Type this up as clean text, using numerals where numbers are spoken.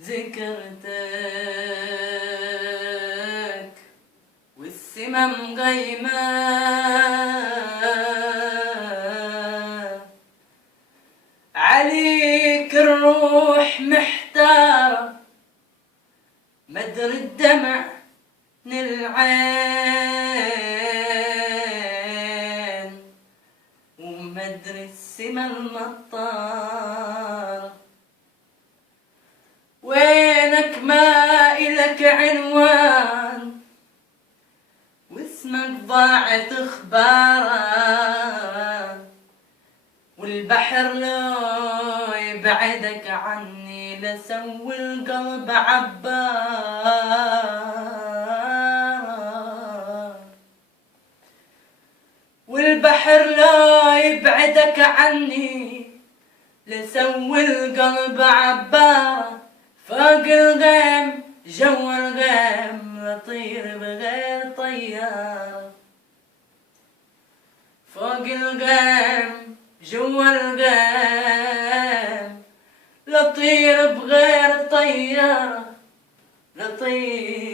ذكرتك والسما مغيمة عليك الروح محتارة، مدري الدمع من العين ومدري السما المطارة. وينك ما إلك عنوان واسمك ضاعت اخباره، والبحر لو يبعدك عني لسوي القلب عباره. والبحر لو يبعدك عني لسوي القلب عباره. فوق الغيم جوا الغيم لطير بغير طيارة. فوق الغيم جوا الغيم لطير بغير طيارة. لطير